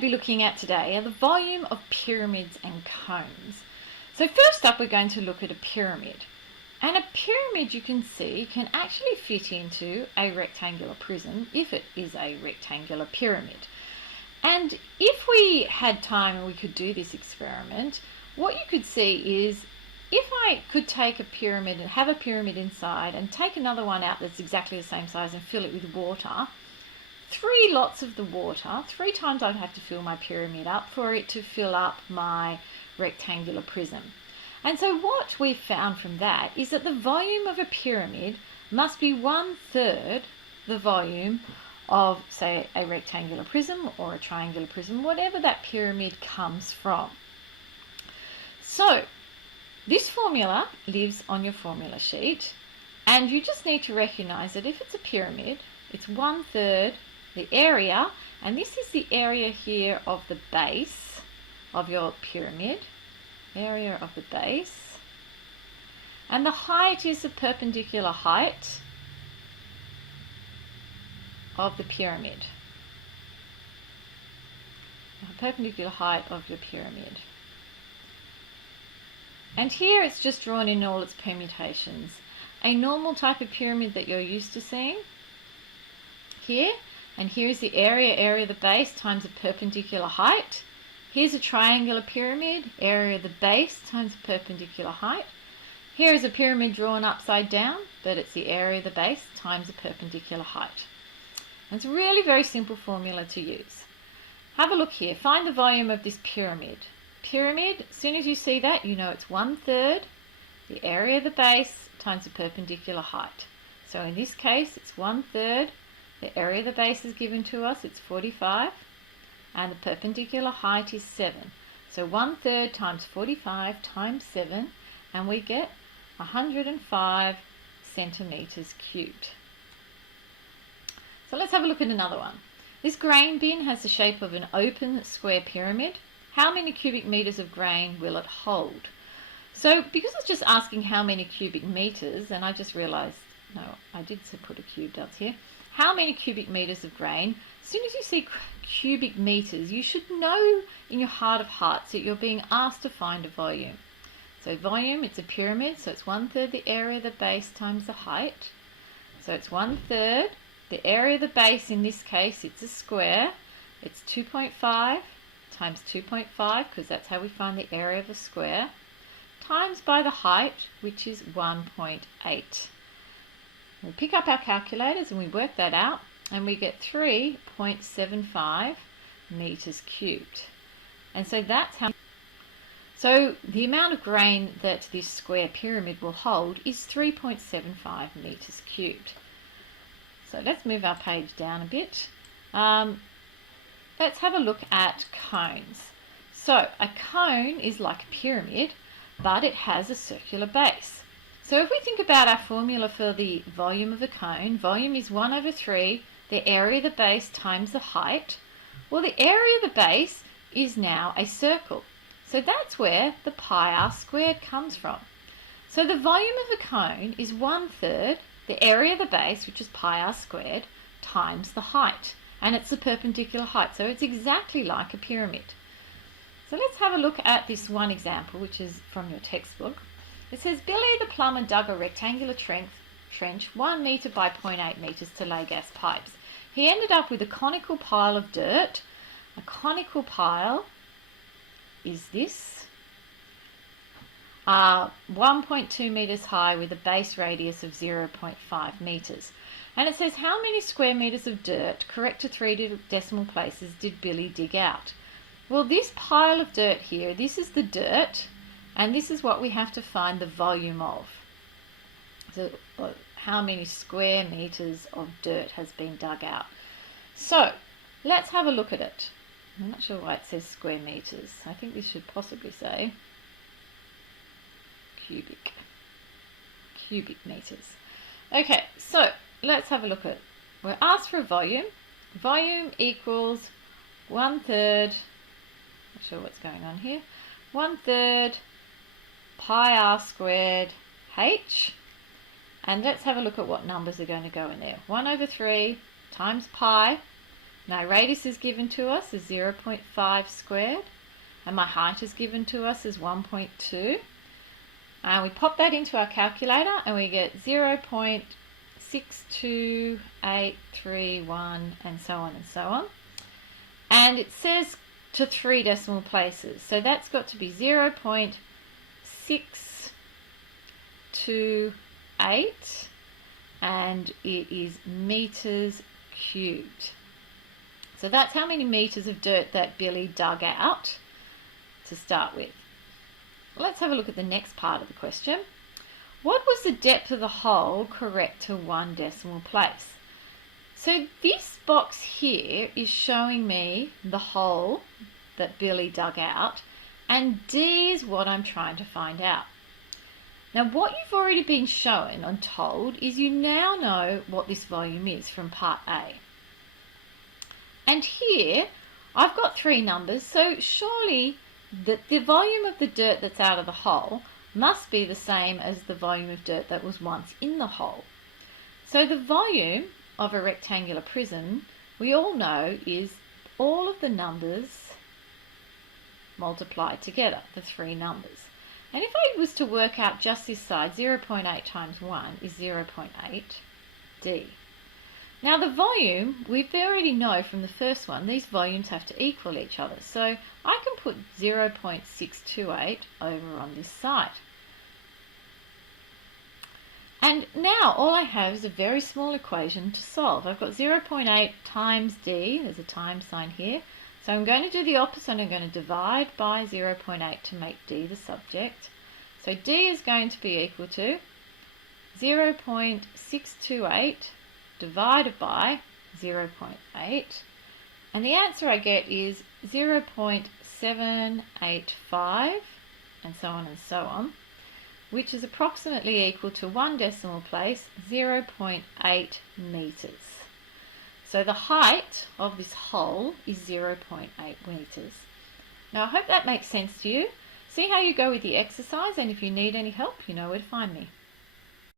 to be looking at today are the volume of pyramids and cones. So first up, we're going to look at a pyramid. And a pyramid, you can see, can actually fit into a rectangular prism if it is a rectangular pyramid. And if we had time and we could do this experiment, what you could see is if I could take a pyramid and have a pyramid inside and take another one out that's exactly the same size and fill it with water, 3 lots of the water, 3 times I'd have to fill my pyramid up for it to fill up my rectangular prism. And so what we've found from that is that the volume of a pyramid must be 1/3 the volume of, say, a rectangular prism or a triangular prism, whatever that pyramid comes from. So this formula lives on your formula sheet, and you just need to recognize that if it's a pyramid, it's 1/3 the area, and this is the area here of the base of your pyramid, area of the base, and the height is the perpendicular height of the pyramid, the perpendicular height of your pyramid. And here it's just drawn in all its permutations. A normal type of pyramid that you're used to seeing here, and here is the area of the base times the perpendicular height. Here's a triangular pyramid, area of the base times the perpendicular height. Here is a pyramid drawn upside down, but it's the area of the base times the perpendicular height. And it's a really very simple formula to use. Have a look here. Find the volume of this pyramid. Pyramid, as soon as you see that, you know it's 1/3 the area of the base times the perpendicular height. So in this case, it's 1/3. The area of the base is given to us, it's 45, and the perpendicular height is 7. So 1/3 times 45 times 7, and we get 105 centimeters cubed. So let's have a look at another one. This grain bin has the shape of an open square pyramid. How many cubic meters of grain will it hold? So because it's just asking how many cubic meters, and I just realized, no, I did put a cube down here. How many cubic meters of grain? As soon as you see cubic meters, you should know in your heart of hearts that you're being asked to find a volume. So volume, it's a pyramid, so it's 1/3 the area of the base times the height. So it's 1/3 the area of the base, in this case it's a square, it's 2.5 times 2.5, because that's how we find the area of a square, times by the height, which is 1.8. We pick up our calculators and we work that out, and we get 3.75 meters cubed. And so that's how. So the amount of grain that this square pyramid will hold is 3.75 meters cubed. So let's move our page down a bit. Let's have a look at cones. So a cone is like a pyramid, but it has a circular base. So if we think about our formula for the volume of a cone, volume is 1/3 the area of the base times the height. Well, the area of the base is now a circle. So that's where the pi r squared comes from. So the volume of a cone is 1/3 the area of the base, which is pi r squared, times the height. And it's the perpendicular height, so it's exactly like a pyramid. So let's have a look at this one example, which is from your textbook. It says, Billy the plumber dug a rectangular trench 1 metre by 0.8 metres to lay gas pipes. He ended up with a conical pile of dirt. A conical pile is this, 1.2 metres high with a base radius of 0.5 metres. And it says, how many square metres of dirt, correct to 3 decimal places, did Billy dig out? Well, this pile of dirt here, this is the dirt, and this is what we have to find the volume of. So how many square metres of dirt has been dug out? So let's have a look at it. I'm not sure why it says square metres. I think this should possibly say cubic metres. Okay, so let's have a look at it. We're asked for a volume. Volume equals 1/3, not sure what's going on here, 1/3 pi r squared h. And let's have a look at what numbers are going to go in there. 1/3 times pi, Now radius is given to us as 0.5 squared, and my height is given to us as 1.2. And we pop that into our calculator and we get 0.62831 and so on and so on. And it says to 3 decimal places, so that's got to be 0.628, and it is meters cubed. So that's how many meters of dirt that Billy dug out to start with. Let's have a look at the next part of the question. What was the depth of the hole correct to 1 decimal place? So this box here is showing me the hole that Billy dug out, and D is what I'm trying to find out. Now what you've already been shown and told is you now know what this volume is from part A. And here I've got 3 numbers, so surely the volume of the dirt that's out of the hole must be the same as the volume of dirt that was once in the hole. So the volume of a rectangular prism, we all know, is all of the numbers multiplied together, the 3 numbers. And if I was to work out just this side, 0.8 times 1 is 0.8 D. Now the volume, we already know from the first one, these volumes have to equal each other. So I can put 0.628 over on this side. And now all I have is a very small equation to solve. I've got 0.8 times D, there's a times sign here. So I'm going to do the opposite, I'm going to divide by 0.8 to make D the subject. So D is going to be equal to 0.628 divided by 0.8, and the answer I get is 0.785 and so on and so on, which is approximately equal to 1 decimal place, 0.8 meters. So the height of this hole is 0.8 meters. Now I hope that makes sense to you. See how you go with the exercise, and if you need any help, you know where to find me.